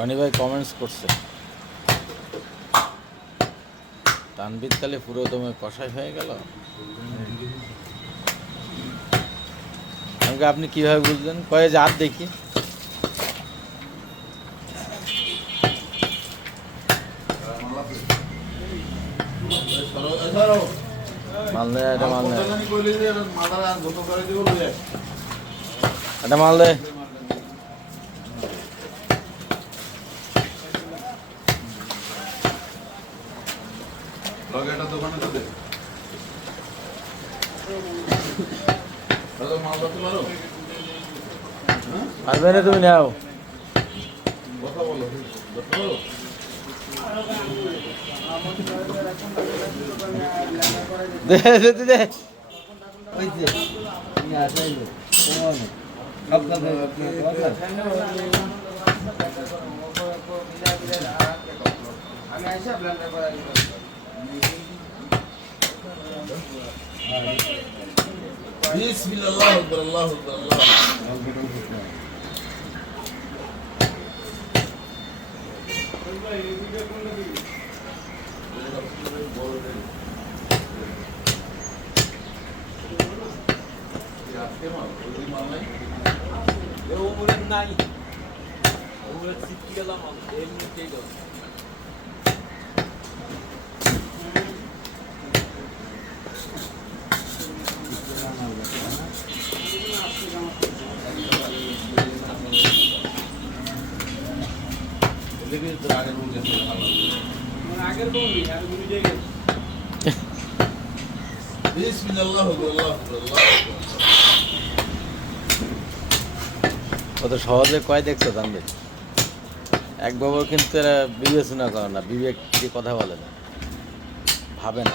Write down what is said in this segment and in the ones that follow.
রনি ভাই কমেন্টস করছে, তানবির তালে পুরো দমে কষাই হয়ে গেল। আমাকে আপনি কিভাবে বুঝলেন? কয়ে যে আর দেখি মালদে, এটা মালদে, এটা মালদে। পারবে না তুমি নাও। দে দে দে দে। বিসমিল্লাহ আল্লাহু আকবার আল্লাহু আকবার আল্লাহু কত সহজে কয় দেখছো তানবির? এক বাবুর কিন্তু এরা বিবেচনা করে না, বিবেক দিয়ে কথা বলে না, ভাবে না।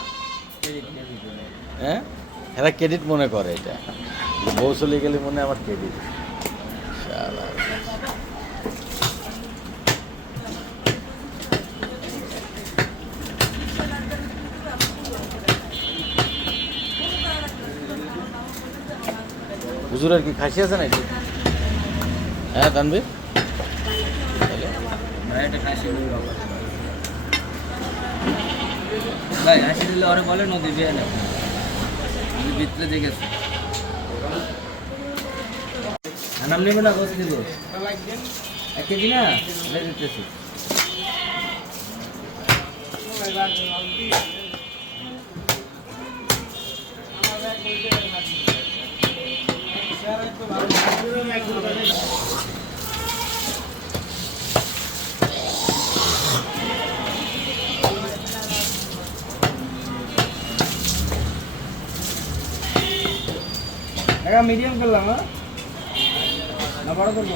হ্যাঁ, এরা ক্রেডিট মনে করে, এটা বউ চলে গেলে মনে হয় আমার ক্রেডিট। হুজুরের কি খাসি আছে নাকি? হ্যাঁ তানবির, ভাই হাসি দিলে ওরা বলে নদী বিয়ে না ভিতরে দেখেছে নাম নেবে না, বসে দিব 1 কেজি না দিতেছি। মিডিয়াম করলাম, হ্যাঁ না বড় করবো?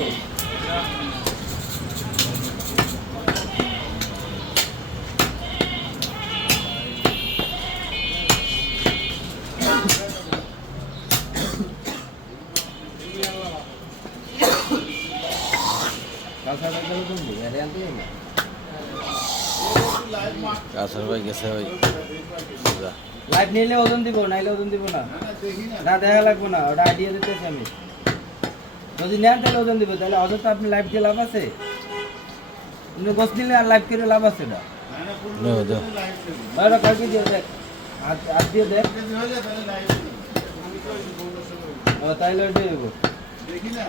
কাসার ভাই গেছে ওই লাইভ নিলে ওজন দিব, নাইলে ওজন দিব না, না দেখা লাগবো না, ওটা আইডিয়া দিতেছি আমি। যদি নেন তাহলে ওজন দিব, তাহলে অযথা আপনি লাইভ দিয়ে লাভ আছে? গোস নিলে আর লাইভ করে লাভ আছে না? কয় কেজি দেখ, হাত দিয়ে দেখ, তাইলে ওইটাই দেখি না।